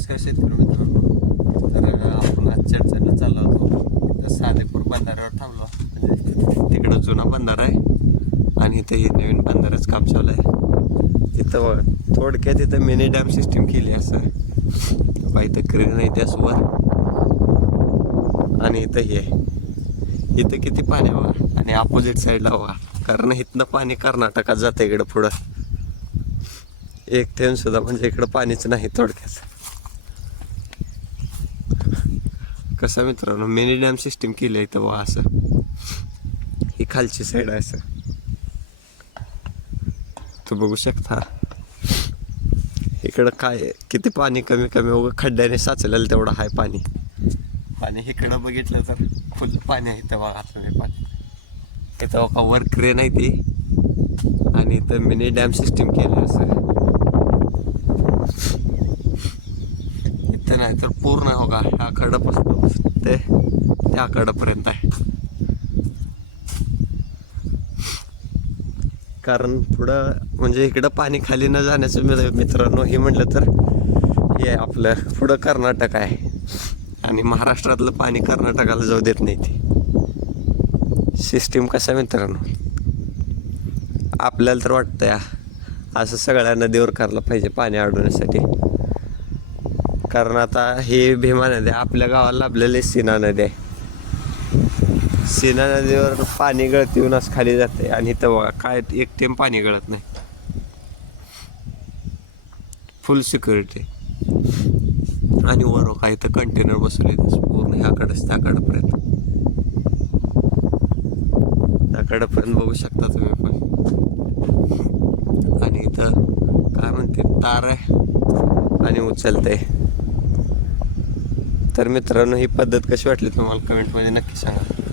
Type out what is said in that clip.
नमस्कार शेतकरी मित्रांनो? तर आपण आज चर्चेला चाललो होतो. तर साधेपूर बंधाऱ्यावर थांबलो. म्हणजे तिकडं जुना बंधारा आहे आणि इथं हे नवीन बंधाराच काम चालू आहे. तिथं थोडक्यात तिथं मिनी डॅम सिस्टीम केली असं. बघा इथं क्रेन आहे त्यासवर आणि इथं हे. इथं किती पाणी आहे आणि अपोजिट साईडला हवा कारण इथनं पाणी कर्नाटकात जातं इकडं पुढं. एक थेंब सुद्धा म्हणजे इकडं पाणीच नाही थोडक्यात. कसं मित्रांनो मिनी डॅम सिस्टीम केली आहे तर बघा असं. ही खालची साईड आहे असं. तू बघू शकता. इकडं काय किती पाणी कमी कमी वगैरे खड्ड्याने साचलेलं तेवढं आहे पाणी. पाणी इकडं बघितलं तर फुल पाणी आहे तेव्हा बघा पाणी. तेव्हा बघा वर क्रेन आहे ती. आणि इथं मिनी डॅम सिस्टीम केली असं. रस्ते नाही तर पूर्ण हो का ह्या कडापासून ते त्या खडपर्यंत आहे. कारण पुढं म्हणजे इकडं पाणी खाली न जाण्याचं मी- मित्रांनो हे म्हटलं तर हे आहे आपलं पुढं कर्नाटक आहे. आणि महाराष्ट्रातलं पाणी कर्नाटकाला जाऊ देत नाही ती. सिस्टीम कसा मित्रांनो? आपल्याला तर वाटतं या असं सगळ्या नदीवर करायला पाहिजे पाणी अडवण्यासाठी. कारण आता हे भीमा नदी आहे. आपल्या गावाला लाभलेली सीना नदी आहे. सीना नदीवर पाणी गळत येऊनच खाली जाते. आणि तेव्हा काय एक टेम पाणी गळत नाही. फुल सिक्युरिटी आणि वर काय इथं कंटेनर बसवले पूर्ण ह्याकडंच त्याकडपर्यंत. त्याकडपर्यंत बघू शकता तुम्ही पण. आणि इथं काय म्हणते तार आहे. आणि उचलते तर मित्रांनो ही पद्धत कशी वाटली तुम्हाला? कमेंटमध्ये नक्की सांगा.